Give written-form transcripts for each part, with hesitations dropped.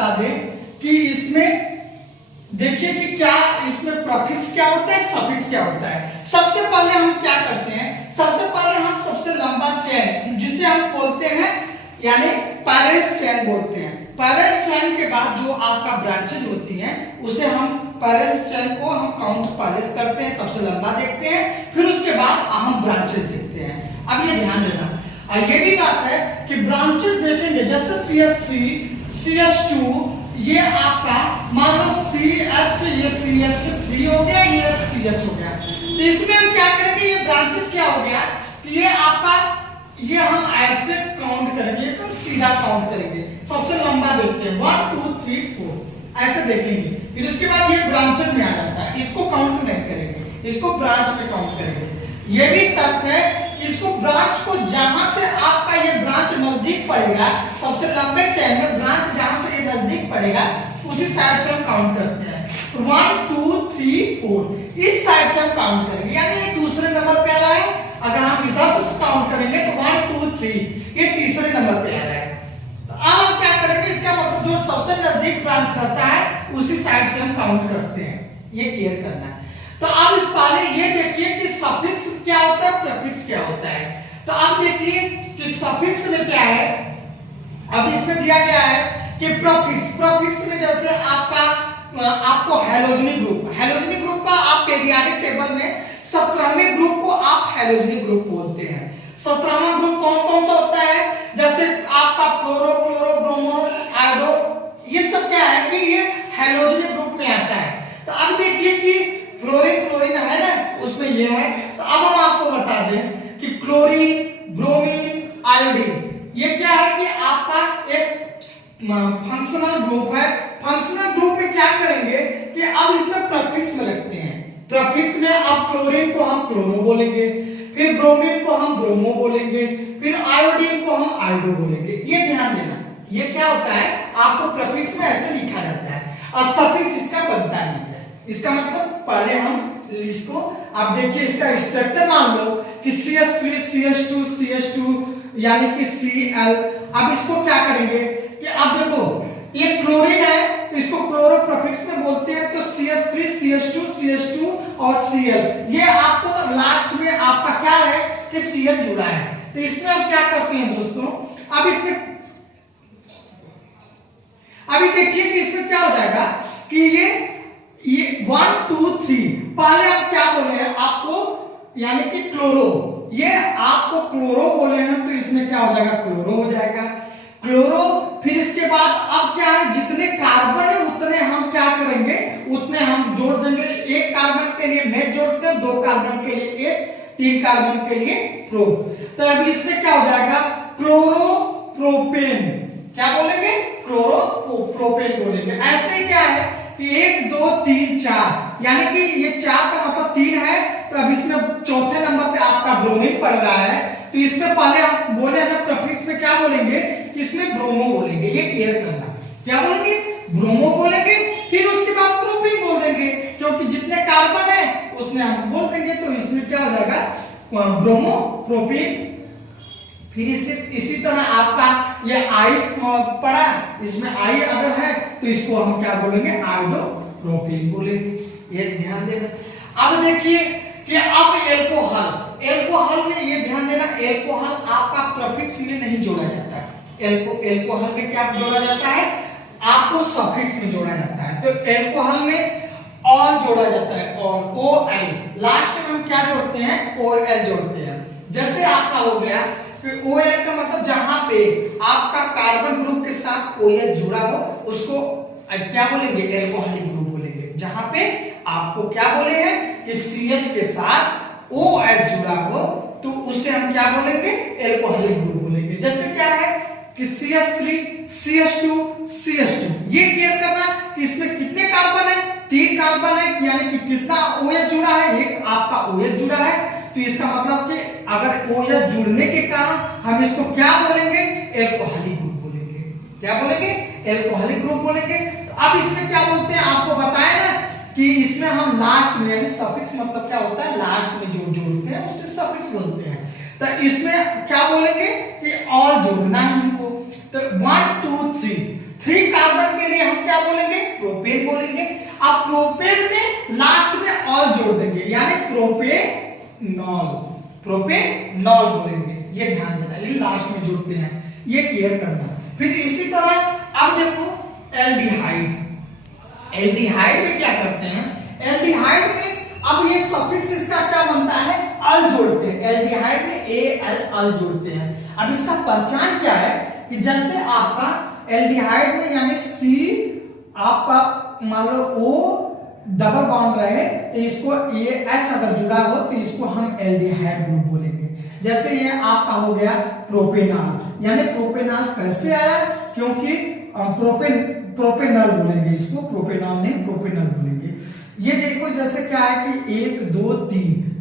बता दें कि इसमें देखिए कि क्या इसमें प्रीफिक्स क्या होता है, सफिक्स क्या होता है। सबसे पहले हम क्या करते हैं, सबसे पहले हम सबसे लंबा चेन जिसे हम बोलते हैं यानी पेरेंट्स चेन बोलते हैं। पेरेंट्स चेन के बाद जो आपका ब्रांचेज होती हैं उसे हम पेरेंट्स चेन को हम काउंट पहले से करते हैं, सबसे लंबा देखते हैं, फिर उसके बाद हम ब्रांचेज देखते हैं। अब ये ध्यान देना, ये भी बात है कि ब्रांचेज देखेंगे जैसे CH3 CH2 ये आपका मान लो CH ये CH3 हो गया, ये CH हो गया, तो इसमें हम क्या करेंगे, ये ब्रांचेज क्या हो गया कि ये आपका ये हम ऐसे काउंट करेंगे, ये तो हम सीधा काउंट करेंगे, सबसे लंबा देखते हैं 1 2 3 4 ऐसे देखेंगे, फिर उसके बाद ये ब्रांचेज में आ जाता है, इसको काउंट नहीं करेंगे, इसको ब्रांच में काउंट करेंगे। ये भी शर्त है, इसको ब्रांच को जहां से आपका ये ब्रांच नजदीक पड़ेगा, सबसे लंबे चेन में ब्रांच जहां से ये नजदीक पड़ेगा उसी साइड से हम काउंट करते हैं। 1 2 3 4 इस साइड से हम काउंट करेंगे, यानी ये दूसरे नंबर पे आ रहा है। अगर हम इधर से काउंट करेंगे तो 1 2 3 ये तीसरे नंबर पे आ रहा है। तो अब हम क्या करेंगे, इसका मतलब जो सबसे नजदीक ब्रांच रहता है उसी साइड से हम काउंट करते हैं, ये क्लियर करना है। तो अब पहले ये देखिए कि सफिक्स क्या होता है, प्रीफिक्स क्या होता है। तो अब देखिए कि सफिक्स में क्या है, अब इसमें दिया गया है कि प्रीफिक्स में जैसे आपको हेलोजेनिक ग्रुप का आप पीरियोडिक टेबल में 17वें ग्रुप को आप हेलोजेनिक ग्रुप बोलते हैं। 17वां ग्रुप कौन कौन सा होता है, जैसे आपका फ्लोरो क्लोरो ब्रोमो आयोडो, ये सब क्या है कि ये हेलोजेनिक ग्रुप में आता है। तो अब देखिए कि क्लोरीन है ना, उसमें ये है। तो अब हम आपको बता दें कि क्लोरीन ब्रोमीन आयोडीन ये क्या है कि आपका एक फंक्शनल ग्रुप है। फंक्शनल ग्रुप में क्या करेंगे कि अब इसमें प्रीफिक्स में रखते हैं। प्रीफिक्स में अब क्लोरीन को हम क्लोरो बोलेंगे, फिर ब्रोमीन को हम ब्रोमो बोलेंगे, फिर आयोडीन को हम आयोडो बोलेंगे। ये ध्यान देना, ये क्या होता है आपको प्रीफिक्स में ऐसे लिखा जाता है और सफिक्स इसका बनता नहीं है। इसका मतलब पहले हम इसको आप देखिए, इसका स्ट्रक्चर मान लो कि CH3 CH2 CH2 यानी कि Cl। अब इसको क्या करेंगे कि अब देखो ये क्लोरीन है तो इसको क्लोरो प्रीफिक्स में बोलते हैं, तो CH3 CH2 CH2 और Cl ये आपको लास्ट में आपका क्या है कि Cl जुड़ा है। तो इसमें हम क्या करते हैं दोस्तों, अब इसमें अभी देखिए कि इसमें क्या हो जाएगा कि ये 1 2 3 पहले हम क्या बोले हैं आपको, यानी कि क्लोरो, ये आपको क्लोरो बोले हैं तो इसमें क्या हो जाएगा, क्लोरो हो जाएगा क्लोरो। फिर इसके बाद अब क्या है, जितने कार्बन है उतने हम क्या करेंगे, उतने हम जोड़ देंगे। एक कार्बन के लिए मेच जोड़ते हैं, 2 कार्बन के लिए एक, 3 कार्बन के लिए प्रो। तो अभी इसमें क्या हो जाएगा, क्लोरोप्रोपेन क्या बोलेंगे, क्लोरोप्रोपेन बोलेंगे। ऐसे क्या है कि 1 2 3 4 यानी कि ये 4 का मतलब 3 है, तो अब इसमें चौथे नंबर पे आपका ब्रोमीन पड़ रहा है। तो इसमें पहले हम बोले ना प्रीफिक्स में क्या बोलेंगे, इसमें ब्रोमो बोलेंगे, ये क्लियर करना। क्या बोलेंगे, ब्रोमो बोलेंगे, फिर उसके बाद प्रोपीन बोल देंगे, क्योंकि जितने कार्बन है उतने हम बोल देंगे। तो इसमें क्या हो जाएगा, ब्रोमो प्रोपीन। फिर इसी तरह आपका ये आई पड़ा, इसमें आई अगर है तो इसको हम क्या बोलेंगे, आयोडो प्रोपीन बोलेंगे, ये ध्यान देना। अब देखिए कि अब एल्कोहल में ये ध्यान देना, एल्कोहल आपका प्रीफिक्स में नहीं जोड़ा जाता है। एल्कोहल में क्या जोड़ा जाता है, आपको सफिक्स में जोड़ा जाता है। तो एल्कोहल में ऑल जोड़ा जाता है, और OL लास्ट में हम क्या जोड़ते हैं, OL जोड़ते हैं। जैसे आपका हो गया कि OL का मतलब जहां पे आपका कार्बन ग्रुप के साथ OL जुड़ा हो उसको क्या बोलेंगे, एल्कोहलिक ग्रुप बोलेंगे। जहां पे आपको क्या बोले हैं कि CH के साथ OH जुड़ा हो तो उससे हम क्या बोलेंगे, एल्कोहलिक ग्रुप बोलेंगे। जैसे क्या है कि CH3 CH2 CH2, ये क्लियर करना कि इसमें कितने कार्बन है, 3 कार्बन है, यानी कि कितना OH जुड़ा है, एक आपका OH जुड़ा है। तो इसका मतलब कि अगर OH जुड़ने के कारण हम इसको क्या बोलेंगे, एल्कोहलिक ग्रुप बोलेंगे। क्या बोलेंगे, एल्कोहलिक ग्रुप बोलेंगे। तो अब इसमें क्या बोलते हैं, आपको बताया ना कि इसमें हम लास्ट में, यानी सफिक्स मतलब क्या होता है, लास्ट में जो जोड़ते हैं उससे सफिक्स बोलते हैं। तो इसमें क्या बोलेंगे कि ऑल जोड़ना है हमको। तो 1 2 3 कार्बन के लिए में क्या बोलेंगे, प्रोपेन बोलेंगे। अब प्रोपेन में लास्ट में ऑल जोड़ देंगे, यानी प्रोपेनॉल, प्रोपेनॉल बोलेंगे। ये ध्यान देना, ये लास्ट में जोड़ते हैं, ये क्लियर करना। फिर इसी तरह अब देखो एल्डिहाइड, एल्डिहाइड में क्या करते हैं, एल्डिहाइड में अब ये सफिक्स इसका क्या बनता है, अल जोड़ते हैं। एल्डिहाइड में ए एल अल जोड़ते हैं। अब इसका पहचान क्या है कि जैसे आपका एल्डिहाइड में यानी सी आपका मान लो ओ डबल बॉन्ड रहे तो इसको ये एच अगर जुड़ा हो तो इसको हम एल्डिहाइड ग्रुप बोलेंगे। जैसे ये आपका हो गया प्रोपेनॉल, यानी प्रोपेनॉल कैसे आया, क्योंकि प्रोपेनॉल बोलेंगे इसको, प्रोपेनॉल नहीं प्रोपेनॉल बोलेंगे। ये देखो जैसे क्या है कि 1 2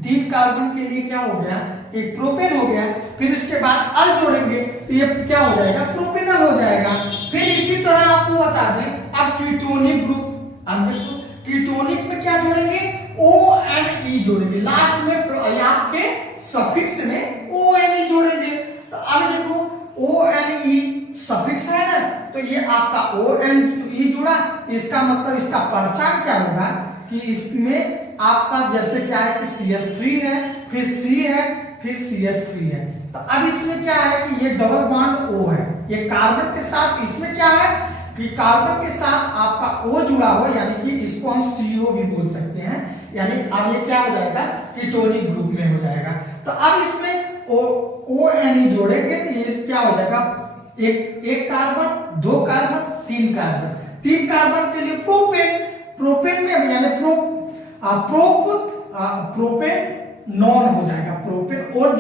3 कार्बन के लिए क्या हो गया, एक प्रोपेन हो गया, फिर उसके बाद अल जोड़ेंगे तो ये क्या हो जाएगा, प्रोपेनॉल हो जाएगा। फिर इसी तरह आपको बता दें अब कीटोनिक ग्रुप, अब देखो कीटोनिक में क्या जोड़ेंगे, O and E जोड़ेंगे, लास्ट में आपके सफिक्स में O and E जोड़ेंगे। तो अब देखो O and E सफिक्स है ना, तो ये आपका O and E जुड़ा, इसका मतलब इसका पहचान क्या होगा कि इसमें आपका जैसे क्या है कि CH3 है, फिर C है, फिर CH3 है। तो अब इसमें क्या है कि ये डबल बॉन्ड O है, ये कार्बन के साथ, इसमें क्या है कि कार्बन के साथ आपका O जुड़ा हो, यानी कि इसको हम CO भी बोल सकते हैं। यानी अब ये क्या हो जाएगा, कीटोनिक ग्रुप में हो जाएगा। तो अब इसमें O and E जोड़ेंगे तो ये क्या हो जाएगा, एक कार्बन, 2 कार्बन, 3 कार्बन। 3 कार्बन के लिए प्रोपेन, प्रोपेन में यानी प्रोपेनॉन हो जाएगा। प्रोपेन और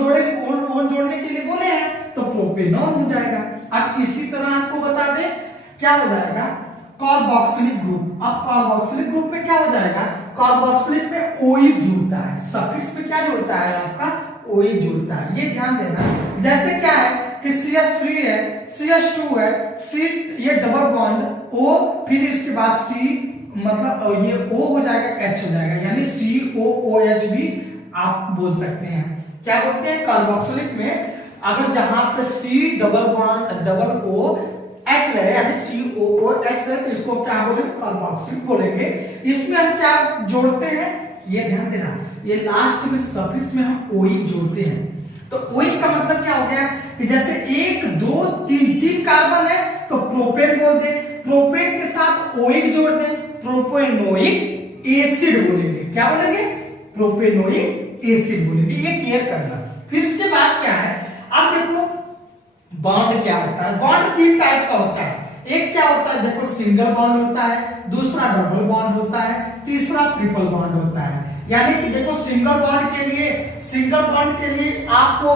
जोड़ने के लिए बोले हैं तो प्रोपेनॉन हो जाएगा। अब इसी तरह आपको बता दें क्या हो जाएगा, कार्बोक्सिलिक ग्रुप। अब कार्बोक्सिलिक ग्रुप में क्या हो जाएगा, कार्बोक्सिलिक में OH जुड़ता है, सफिक्स में क्या जुड़ता है आपका, OH जुड़ता है। ये ध्यान देना, जैसे क्या है कि CH3 है, CH2 है, C ये डबल बॉन्ड O, फिर इसके बाद C मतलब ये O हो जाएगा, H हो जाएगा, यानी COOH भी आप बोल सकते हैं। क्या बोलते हैं, कार्बोक्सिलिक में अगर जहां पे C double bond double O H रहे यानी COOH रहे तो इसको क्या बोलेंगे, कार्बोक्सिलिक बोलेंगे। इसमें हम क्या जोड़ते हैं, ये ध्यान देना, ये लास्ट में सफिक्स में हम OH जोड़ते हैं। तो OH का मतलब क्या हो गया कि जैसे 1 2 3 कार्बन है तो प्रोपेन बोल दे, प्रोपेन के साथ OH जोड़ दे, प्रोपेनोइक एसिड बोलेंगे। क्या बोलेंगे, प्रोपेनोइक एसिड बोलेंगे। ये क्लियर करना। फिर इसके बाद क्या है, अब देखो बॉन्ड क्या होता है, बॉन्ड 3 टाइप का होता है। एक क्या होता है, देखो सिंगल बॉन्ड होता है, दूसरा डबल बॉन्ड होता है, तीसरा ट्रिपल बॉन्ड होता है। यानी कि देखो सिंगल बॉन्ड के लिए आपको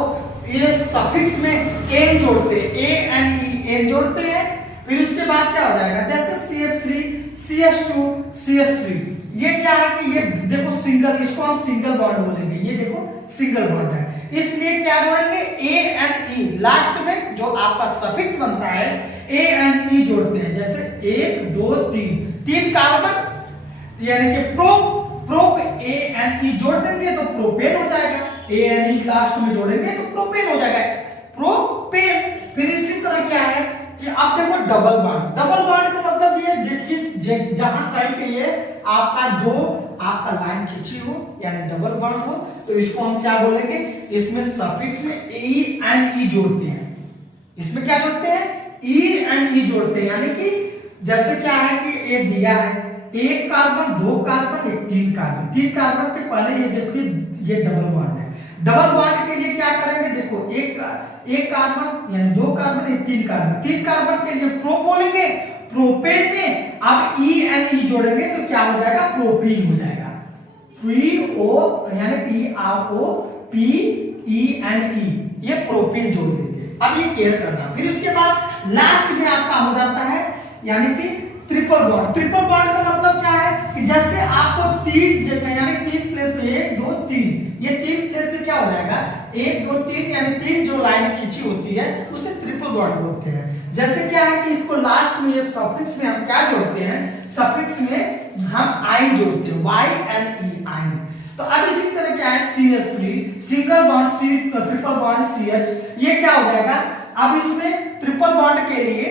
ये सफिक्स में एन जोड़ते हैं, ANE जोड़ते हैं। फिर उसके बाद क्या हो जाएगा, जैसे CH3 CH2 CH3, ये क्या है कि ये देखो सिंगल, इसको हम सिंगल बॉन्ड बोलेंगे। ये देखो सिंगल बॉन्ड है, इसलिए क्या जोड़ेंगे, ANE लास्ट में जो आपका सफिक्स बनता है ANE जोड़ते हैं। जैसे 1 2 3 कार्बन यानी कि प्रोप ANE जोड़ देंगे तो प्रोपेन हो जाएगा, ANE लास्ट में जोड़ेंगे तो प्रोपेन हो जाएगा, प्रोपेन। फिर इसी तरह क्या है कि आप देखो डबल बॉन्ड का मतलब ये देखिए जहां कहीं पे ये आपका लाइन खींची हो यानी डबल बॉन्ड हो तो इसको हम क्या बोलेंगे, इसमें सफिक्स में ENE जोड़ते हैं। इसमें क्या जोड़ते हैं, ENE जोड़ते हैं। यानी कि जैसे क्या है कि ये दिया है 1 कार्बन 2 कार्बन 3 कार्बन, 3 कार्बन के पहले ये देखिए ये डबल बॉन्ड है। डबल बॉन्ड के लिए क्या करेंगे, देखो एक कार्बन यानी 2 कार्बन 3 कार्बन, 3 कार्बन के लिए प्रो बोलेंगे। प्रोपेन में अब ENE जोड़ेंगे तो क्या हो जाएगा, प्रोपीन हो जाएगा। PO यानी PROPENE, ये प्रोपीन जोड़ देंगे। अब ये क्लियर करना। फिर इसके बाद लास्ट में आपका हो जाता है यानी कि ट्रिपल बॉन्ड। ट्रिपल बॉन्ड का मतलब क्या है कि जैसे आपको 3 जगह यानी 3 प्लेस पे 1 2 3, ये 3 प्लेस पे क्या हो जाएगा 1 2 3 यानी 3 जो लाइन खींची होती है उसे ट्रिपल बॉन्ड बोलते हैं। जैसे क्या है कि इसको लास्ट में ये सफिक्स में हम क्या जोड़ते हैं, सफिक्स में हम आइन जोड़ते हैं, YNE आइन। तो अब इसी तरह क्या है CH3 single bond C triple bond CH, ये क्या हो जाएगा, अब इसमें ट्रिपल बॉन्ड के लिए